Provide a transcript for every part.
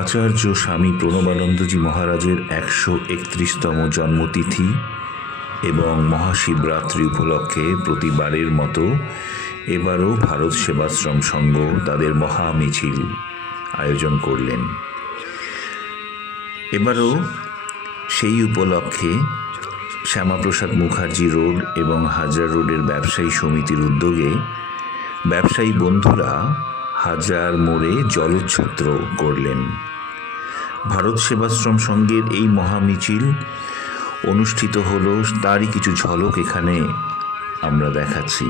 আচার্য স্বামী প্রণবানন্দজি মহারাজের 131তম জন্মতিথি এবং মহাশিবরাত্রি উপলক্ষে প্রতিবারের মতো এবারও ভারত সেবাশ্রম সংঘ তাদের মহা মিছিল আয়োজন করলেন। এবারও সেই উপলক্ষে শ্যামাপ্রসাদ মুখার্জি রোড এবং হাজরা রোডের ব্যবসায়ী সমিতির উদ্যোগে ব্যবসায়ী বন্ধুরা হাজার মোড়ে জলচ্ছত্র করলেন। ভারত সেবাশ্রম সংঘের এই মহামিছিল অনুষ্ঠিত হলো, তারই কিছু ঝলক এখানে আমরা দেখাচ্ছি।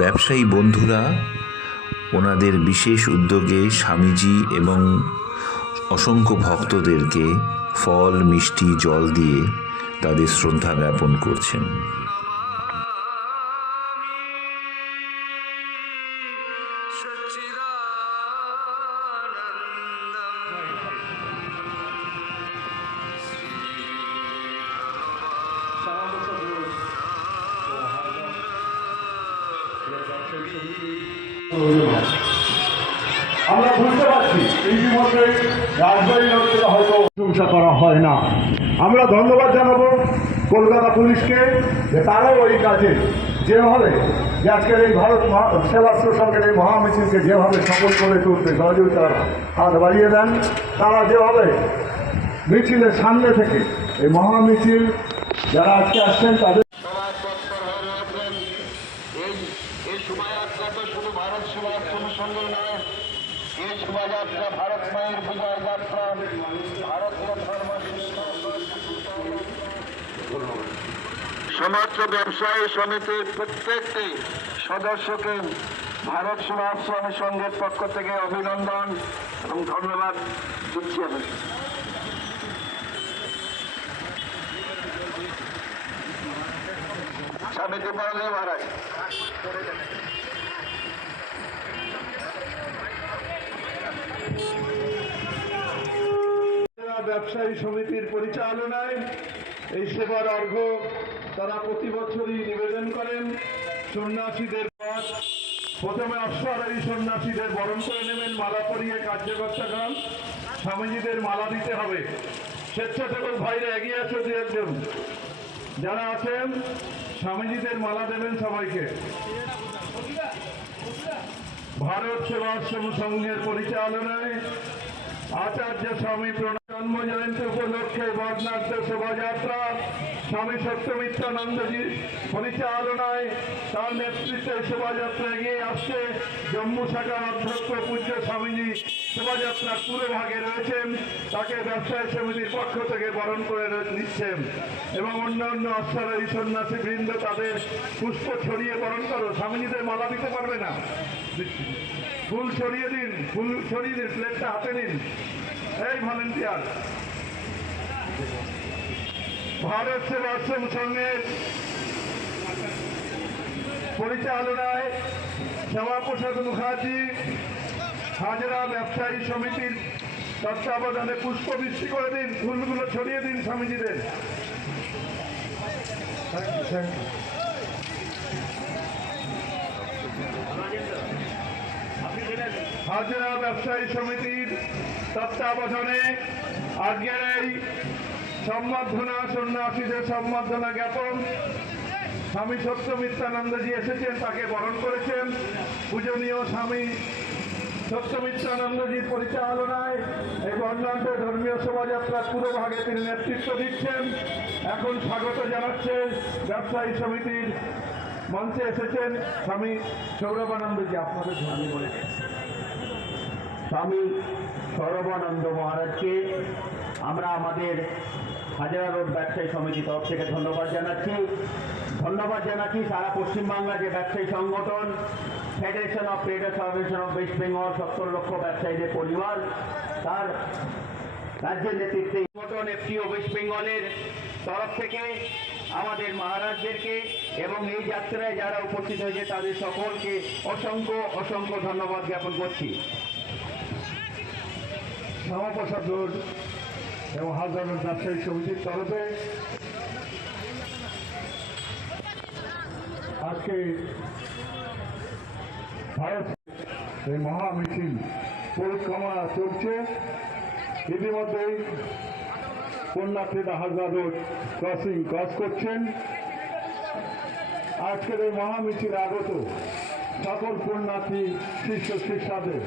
ব্যবসায়ী বন্ধুরা ওনাদের বিশেষ উদ্যোগে স্বামীজি এবং অসংখ্য ভক্তদেরকে ফল, মিষ্টি, জল দিয়ে তাদের শ্রদ্ধা জ্ঞাপন করছেন। আমরা বুঝতে পারছি ইতিমধ্যে রাজবাড়ী লোককে হয়তো প্রশংসা করা হয় না। আমরা ধন্যবাদ জানাবো কলকাতা পুলিশকে যে তারাও ওই কাজে যেভাবে যে আজকের এই ভারত সেবাশ্রম সংঘের এই মহামিছিলকে যেভাবে সফল করে তুলতে সহযোগিতার হাত বাড়িয়ে দেন, তারা যেভাবে মিছিলের সামনে থেকে এই মহামিছিল যারা আজকে আসছেন তাদের এই শোভাযাত্রা তো শুধু ভারত সেবাশ্রম সংঘের নয়, এই শোভাযাত্রা ভারত মায়ের বিজয় যাত্রা, ভারতীয় ধর্ম সমস্ত ব্যবসায়ী সমিতির প্রত্যেকটি সদস্যকে ভারত সেবাশ্রম সংঘের পক্ষ থেকে অভিনন্দন এবং ধন্যবাদ দিচ্ছি। আমি স্বামীজি বলে মহারাজ ব্যবসায়ী সমিতির পরিচালনায় এই সেবার অর্ঘ্য তারা প্রতি বছরই নিবেদন করেন। সন্ন্যাসীদের পথ প্রথমে অশ্বারোহী সন্ন্যাসীদের বরণ করে নেবেন, মালা পরিয়ে কার্যকর্তাগণ স্বামীজিদের মালা দিতে হবে। স্বেচ্ছাসেবক ভাইরা এগিয়ে আসো, দু একজন যারা আছেন স্বামীজিদের মালা দেবেন সবাইকে। ভারত সেবাশ্রম সংঘের পরিচালনায় আচার্য স্বামী জন্ম জয়ন্তী উপলক্ষে বর্ণাঢ্য শোভাযাত্রা স্বামী সত্যমিত্রানন্দজির পরিচালনায় তার নেতৃত্বে শোভাযাত্রা এগিয়ে আসছে। জম্মু শাখার অধ্যক্ষ পূজ্য স্বামীজি শোভাযাত্রার পুরোভাগে রয়েছেন, তাকে ব্যবসায়ী সমিতির পক্ষ থেকে বরণ করে নিচ্ছেন এবং অন্যান্য অশ্বারোহী সন্ন্যাসী বৃন্দ তাদের পুষ্প ছড়িয়ে বরণ করো। স্বামীজিদের মালা দিতে পারবে না, ফুল ছড়িয়ে দিন, ফুল ছড়িয়ে দিন, প্লেটটা হাতে নিন। এই ভলেন্টিয়ার ভারত সেবাশ্রম সংঘের পরিচালনায় শ্যামাপ্রসাদ মুখার্জি হাজরা ব্যবসায়ী সমিতির তত্ত্বাবধানে পুষ্পবৃষ্টি করে দিন, ফুলগুলো ছড়িয়ে দিন স্বামীজিদের। হাজরা ব্যবসায়ী সমিতির তত্ত্বাবধানে আজকের এই সম্বর্ধনা সন্ন্যাসীদের সম্বর্ধনা জ্ঞাপন স্বামী সত্যমিত্রানন্দজি এসেছেন, তাকে বরণ করেছেন। পূজনীয় স্বামী সত্যমিত্রানন্দজির পরিচালনায় এই বর্ণাঢ্য ধর্মীয় শোভাযাত্রার পুরোভাগে তিনি নেতৃত্ব দিচ্ছেন। এখন স্বাগত জানাচ্ছেন ব্যবসায়ী সমিতির মঞ্চে এসেছেন স্বামী সৌরভানন্দজি। আপনাদের ধর্মী বলে স্বামী সৌরভানন্দ মহারাজকে আমরা আমাদের হাজারা রোড ব্যবসায়ী সমিতির তরফ থেকে ধন্যবাদ জানাচ্ছি। সারা পশ্চিমবাংলা যে ব্যবসায়ী সংগঠন federation of traders organisation of West Bengal 70 লক্ষ ব্যবসায়ীদের পরিবার, তার রাজ্যের নেতৃত্বে সংগঠন এফটিও ওয়েস্ট বেঙ্গলের তরফ থেকে আমাদের মহারাজদেরকে এবং এই যাত্রায় যারা উপস্থিত হয়েছে তাদের সকলকে অসংখ্য অসংখ্য ধন্যবাদ জ্ঞাপন করছি। শ্যামাপ্রসাদ রোড এবং হাজরা রোড ব্যবসায়ী সমিতির তরফে আজকে ভারত এই মহা মিছিল পরিক্রমা চলছে। ইতিমধ্যেই পুণ্যার্থীরা হাজরা রোড ক্রস করছেন। আজকের এই মহামিছিল আগত সকল পুণ্যার্থী শিষ্য শিষ্যাদের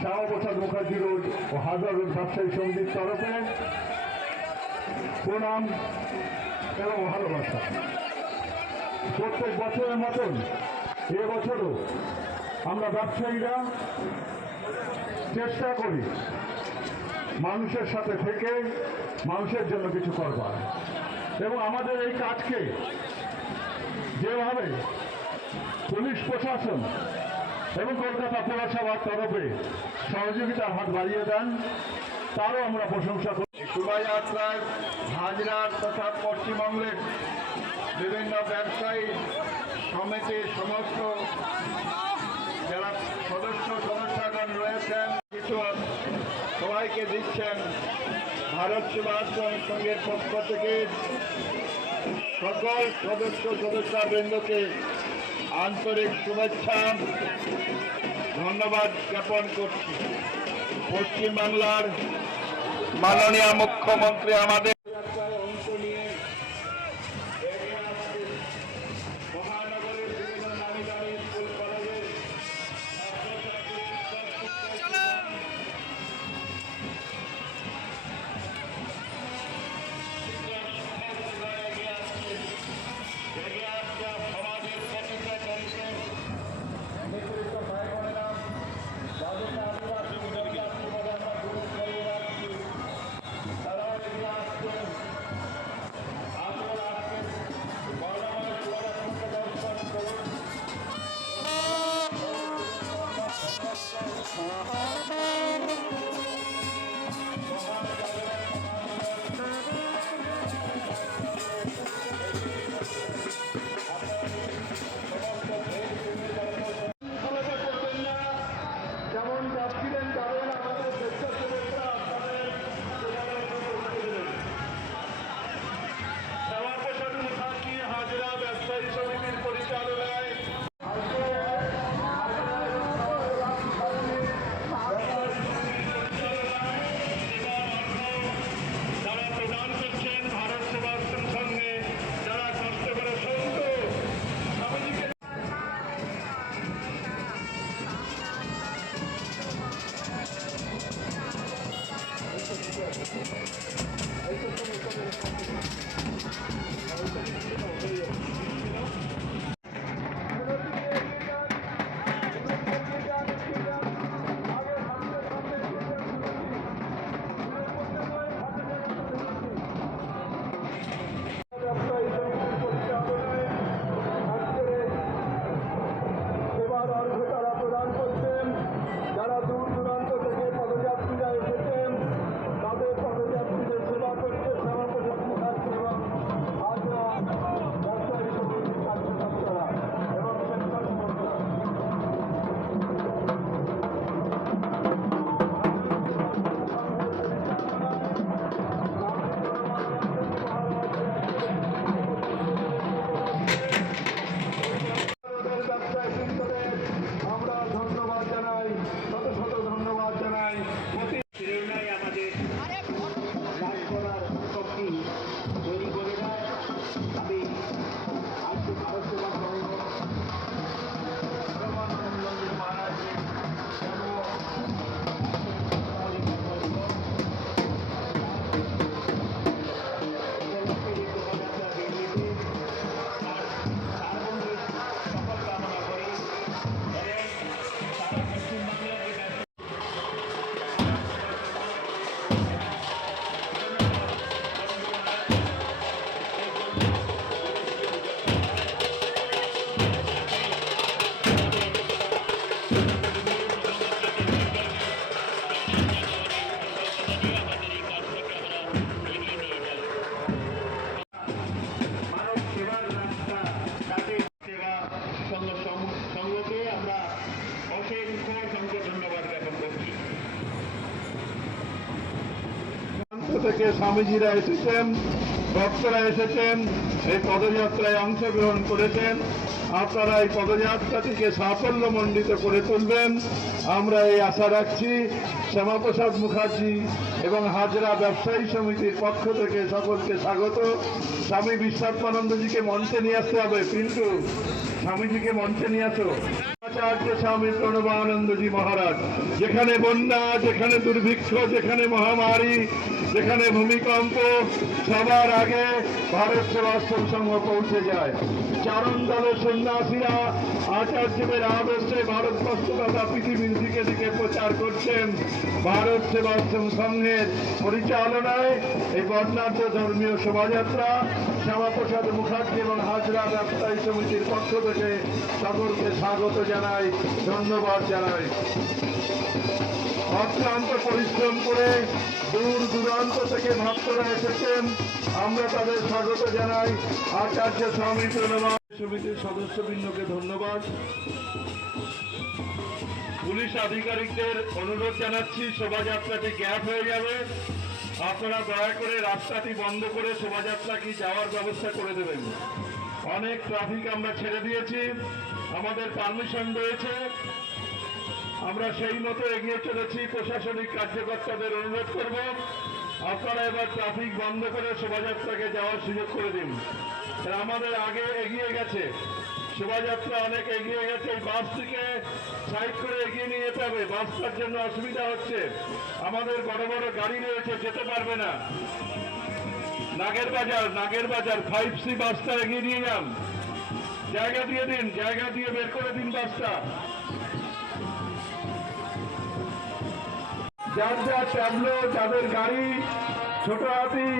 শ্যামাপ্রসাদ মুখার্জি রোড ও হাজরা রোড ব্যবসায়ী সমিতির তরফে প্রণাম এবং ভালোবাসা। প্রত্যেক বছরের মতন এবছরও আমরা ব্যবসায়ীরা চেষ্টা করি মানুষের সাথে থেকে মানুষের জন্য কিছু করবার, এবং আমাদের এই কাজকে যেভাবে পুলিশ প্রশাসন এবং কলকাতা পৌরসভার তরফে সহযোগিতার হাত বাড়িয়ে দেন, তারও আমরা প্রশংসা করি। শোভাযাত্রায় হাজরার তথা পশ্চিমবঙ্গের বিভিন্ন ব্যবসায়ী সমিতির সমস্ত যারা সদস্যগণ রয়েছেন কিছু সবাইকে দিচ্ছেন ভারত সেবাশ্রম সংঘের পক্ষ থেকে সকল সদস্যবৃন্দকে আন্তরিক শুভেচ্ছা ধন্যবাদ জ্ঞাপন করছি। পশ্চিমবাংলার মাননীয় মুখ্যমন্ত্রী আমাদের অংশ নিয়ে মহানগরের বিভিন্ন নামি দামি স্কুল কলেজের সমাজের প্রতিটা চরিত্রে নেতৃত্ব ভাই বোনেরা যাদেরকে আদিবাসী আমরা গুরুত্ব করে রাখছি, তারা এগিয়ে আসছেন। আসুন আজকে বর্ণময় শোভাযাত্রাকে দর্শন করুন। যেমন যাচ্ছিলেন যাবেন আমাদের স্বেচ্ছাসেবকরা আপনাদের শ্যামাপ্রসাদ মুখার্জি হাজরা ব্যবসায়ী সমিতির পরিচালনায় যারা প্রদান করছেন ভারত সেবাশ্রম সঙ্গে, যারা কষ্ট করে সন্ত স্বামীজিকে ব্যবসায়ী সমিতির পরিচালনায় আজকের সেবার অর্ঘ তারা প্রদান করছেন। যারা দূর দূরান্ত থেকে পদযাত্রীরা এসেছেন তাদের পদযাত্রীদের সেবা করছে শ্যামাপ্রসাদ মুখার্জি এবং হাজরা ব্যবসায়ী সমিতির কার্যকর্তারা এবং স্বেচ্ছাসেবকরা। আমরা ধন্যবাদ জানাই, শত শত ধন্যবাদ জানাই। প্রেরণাই আমাদের কাজ করার শক্তি তৈরি করে দেয়। আমি আজকে ভারত সেবা সংঘ ব্রহ্মানন্দ মহারাজ সফল কামনা করি এবং সারা পশ্চিমবাংলার যে মানব সেবার রাস্তা তাদের সেবা সংঘকে আমরা অসংখ্য ধন্যবাদ জ্ঞাপন করছি। থেকে স্বামীজিরা এসেছেন ভক্তরা এসেছেন, এই পদযাত্রায় অংশগ্রহণ করেছেন। আপনারা এই পদযাত্রাটিকে সাফল্যমণ্ডিত করে তুলবেন, আমরা এই আশা রাখছি। শ্যামাপ্রসাদ মুখার্জি এবং হাজরা ব্যবসায়ী সমিতির পক্ষ থেকে সকলকে স্বাগত। স্বামী বিশ্বাত্মানন্দজিকে মঞ্চে নিয়ে আসতে হবে। পিন্টু, স্বামীজিকে মঞ্চে নিয়ে আসো। আচার্য স্বামী প্রণবানন্দজি মহারাজ, যেখানে বন্যা, যেখানে দুর্ভিক্ষ, যেখানে মহামারী, যেখানে ভূমিকম্প, সবার আগে ভারত সেবাশ্রম সংঘ পৌঁছে যায়। চারণ দলের সন্ন্যাসীরা আচার্যের আদর্শে ভারতবর্ষ তথা পৃথিবীর দিকে দিকে প্রচার করছেন। ভারত সেবাশ্রম সংঘের পরিচালনায় এই বর্ণাঢ্য ধর্মীয় শোভাযাত্রা শ্যামাপ্রসাদ মুখার্জি এবং হাজরা ব্যবসায়ী সমিতির পক্ষ থেকে সকলকে স্বাগত জানাই, ধন্যবাদ জানাই। অক্লান্ত পরিশ্রম করে দূর দূরান্ত থেকে ভক্তরা এসেছেন, আমরা তাদের স্বাগত জানাই। আচার্য স্বামী প্রণবান সমিতির সদস্যবৃন্দকে ধন্যবাদ। পুলিশ আধিকারিকদের অনুরোধ জানাচ্ছি, শোভাযাত্রাটি গ্যাপ হয়ে যাবে, আপনারা দয়া করে রাস্তাটি বন্ধ করে শোভাযাত্রাটি যাওয়ার ব্যবস্থা করে দেবেন। অনেক ট্রাফিক আমরা ছেড়ে দিয়েছি, আমাদের পারমিশন রয়েছে, আমরা সেই মতো এগিয়ে চলেছি। প্রশাসনিক কার্যকর্তাদের অনুরোধ করব, আপনারা এবার ট্রাফিক বন্ধ করে শোভাযাত্রাকে যাওয়ার সুযোগ করে দিন। এরা আমাদের আগে এগিয়ে গেছে, শোভাযাত্রা অনেক এগিয়ে গেছে। এই বাসটিকে সাইড করে এগিয়ে নিয়ে যেতে হবে, বাসটার জন্য অসুবিধা হচ্ছে। আমাদের বড় বড় গাড়ি রয়েছে, যেতে পারবে না। নাগের বাজার 5C বাসটা এগিয়ে নিয়ে যান, জায়গা দিয়ে দিন, জায়গা দিয়ে বের করে দিন বাসটা। যার যার ট্যাবলো, যাদের গাড়ি, ছোট হাতি,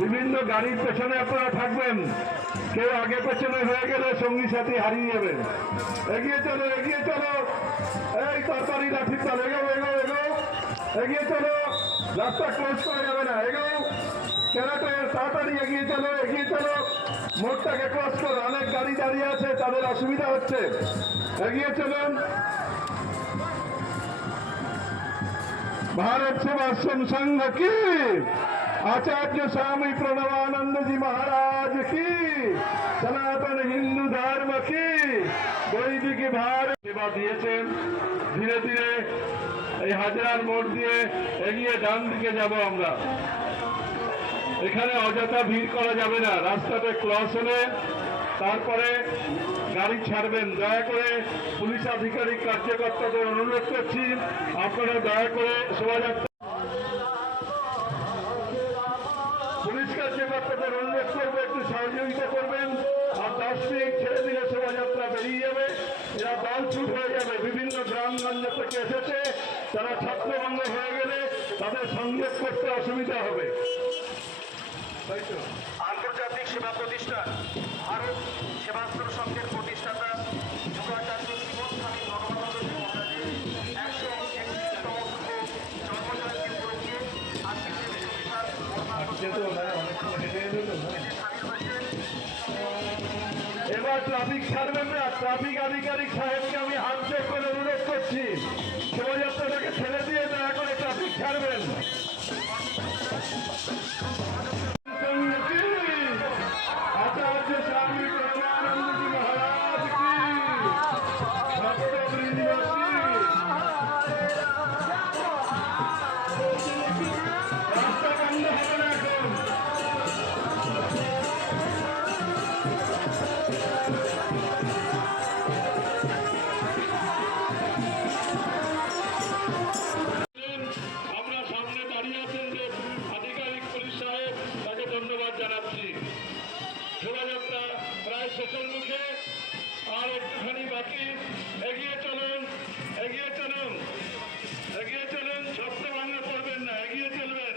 বিভিন্ন গাড়ির পেছনে আপনারা থাকবেন। কেউ আগে পেছনে হয়ে গেলে সঙ্গী সাথী হারিয়ে যাবেন। এগিয়ে চলো, এগিয়ে চলো, এই তরকারি লাঠির তাল, এগো এগো এগো, এগিয়ে চলো, রাস্তা ক্লোজ করা যাবে না, এগো কেরাটে, তাড়াতাড়ি এগিয়ে চলো, এগিয়ে চলো, মোড়টাকে ক্রস করো, অনেক গাড়ি দাঁড়িয়ে আছে, তাদের অসুবিধা হচ্ছে, এগিয়ে চলুন। भारत सेवाश्रम संघ की, आचार्य स्वामी प्रणवानंद जी महाराज की, सनातन हिंदू धर्म की, वैदिक भारत सेवा दिएছেন। ধীরে ধীরে এই হাজরার মোড় দিয়ে এগিয়ে ডান দিকে যাব আমরা। এখানে অযথা ভিড় করা যাবে না, রাস্তাতে ক্রস হলে তারপরে গাড়ি ছাড়বেন। দয়া করে পুলিশ আধিকারিক কার্যকর্তাদের অনুরোধ করছি, আপনারা দয়া করে শোভাযাত্রা, পুলিশ কার্যকর্তাদের অনুরোধ করবে একটু সহযোগিতা করবেন। আর 10 মিনিট ছেড়ে দিলে শোভাযাত্রা বেরিয়ে যাবে। এরা দলছুট হয়ে যাবে, বিভিন্ন গ্রামগঞ্জ থেকে এসেছে, তারা ছত্রভঙ্গ হয়ে গেলে তাদের সংযোগ করতে অসুবিধা হবে। আন্তর্জাতিক সেবা প্রতিষ্ঠান ভারত সেবাশ্রম সংঘের প্রতিষ্ঠাতা যুগাচার্য শিবস্বামী প্রণবানন্দজি মহারাজের 161তম জন্মজয়ন্তী উপলক্ষে আজকে যে বিশ্ববিখ্যাত এবার ট্রাফিক ছাড়বেন না। ট্রাফিক আধিকারিক সাহেবকে আমি হাতযোগ করে অনুরোধ করছি, শোভাযাত্রাটাকে ছেড়ে দিয়ে দয়া করে ট্রাফিক ছাড়বেন। आचार्य स्वामी प्रणानंद जी महाराज की, भक्तवृंद की, रास्ता बंद হবে না এখন। আমরা সামনে দাঁড়িয়ে আছেন যে আধিকারিক পুলিশ সাহেব, তাকে ধন্যবাদ জানাচ্ছি। শোভাযাত্রা প্রায় শেষের মুখে, আর একটুখানি বাকি। এগিয়ে চলুন, এগিয়ে চলুন, এগিয়ে চলুন, ছত্র ভাঙা করবেন না, এগিয়ে চলবেন।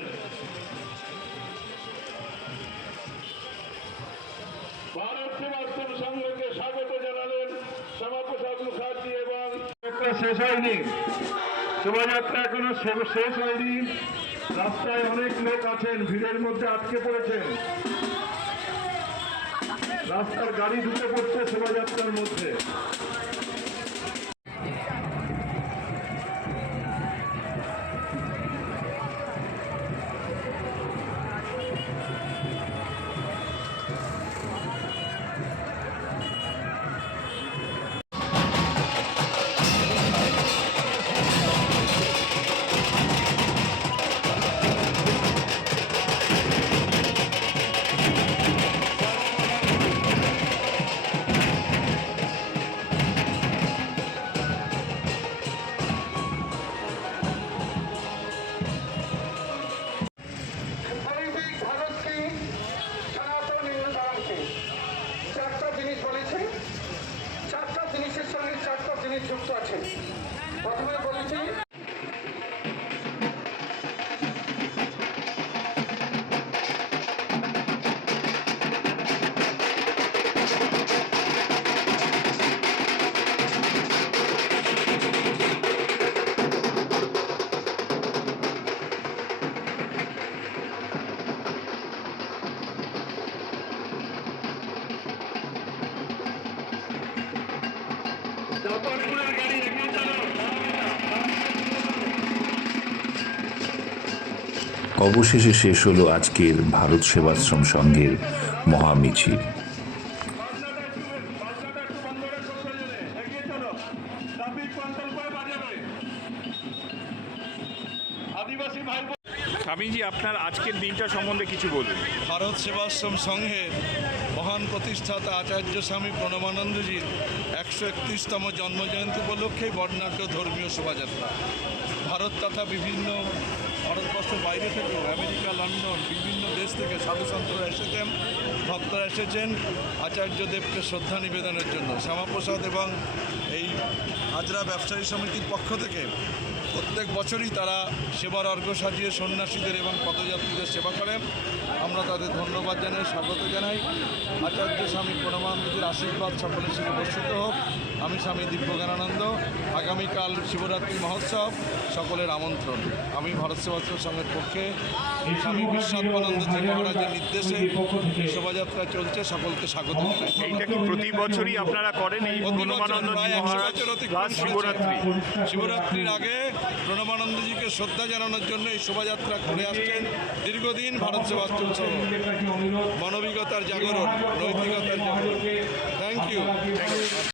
ভারত সেবাশ্রম সংঘকে স্বাগত জানালেন শ্যামাপ্রসাদ মুখার্জি। এবং শেষ হয়নি, শোভাযাত্রা এখনো শেষ হয়নি। রাস্তায় অনেক লোক আছেন, ভিড়ের মধ্যে আটকে পড়েছেন, রাস্তার গাড়ি ঢুকে পড়ছে শোভাযাত্রার মধ্যে। জব্বরপুরের গাড়ি এগিয়ে চলো। অবশেষে শেষ হলো আজকের ভারত সেবাশ্রম সংঘের মহামিছিল। বাজনাটা একটু বন্ধ রাখো প্রয়োজনে। এগিয়ে চলো। ট্রাফিক কন্ট্রোল করে বাজাবে। আদিবাসী ভাই স্বামীজি, আপনার আজকের দিনটা সম্বন্ধে কিছু বলুন। ভারত সেবাশ্রম সংঘের মহান প্রতিষ্ঠাতা আচার্য স্বামী প্রণবানন্দজির 131তম জন্মজয়ন্তী উপলক্ষে বর্ণাঢ্য ধর্মীয় শোভাযাত্রা। ভারত তথা বিভিন্ন ভারতবর্ষের বাইরে থেকেও আমেরিকা, লন্ডন, বিভিন্ন দেশ থেকে সাধুসন্তরা এসেছেন, ভক্তরা এসেছেন আচার্যদেবকে শ্রদ্ধা নিবেদনের জন্য। শ্যামাপ্রসাদ এবং এই হাজরা ব্যবসায়ী সমিতির পক্ষ থেকে প্রত্যেক বছরই তারা সেবার অর্ঘ্য সাজিয়ে সন্ন্যাসীদের এবং পদযাত্রীদের সেবা করেন। আমরা তাদের ধন্যবাদ জানাই, স্বাগত জানাই। আচার্য স্বামী প্রণবানন্দজির আশীর্বাদ সকলের সাথে বর্ষিত হোক। আমি স্বামী দিব্যজ্ঞানানন্দ। আগামীকাল শিবরাত্রি মহোৎসব, সকলের আমন্ত্রণ। আমি ভারত সেবাশ্রম সংঘের পক্ষে স্বামী বিশ্বাত্মানন্দজি মহারাজের নির্দেশে এই শোভাযাত্রা চলছে, সকলকে স্বাগত জানাই। এইটা কি প্রতি বছরই আপনারা করেন এই প্রণবানন্দজি মহারাজ প্লাস শিবরাত্রি? শিবরাত্রির আগে প্রণবানন্দজিকে শ্রদ্ধা জানানোর জন্য এই শোভাযাত্রা করে আসছেন দীর্ঘদিন ভারত সেবাশ্রম সংঘ। মানবিকতার জাগরণ, নৈতিকতার জাগরণ। Thank you.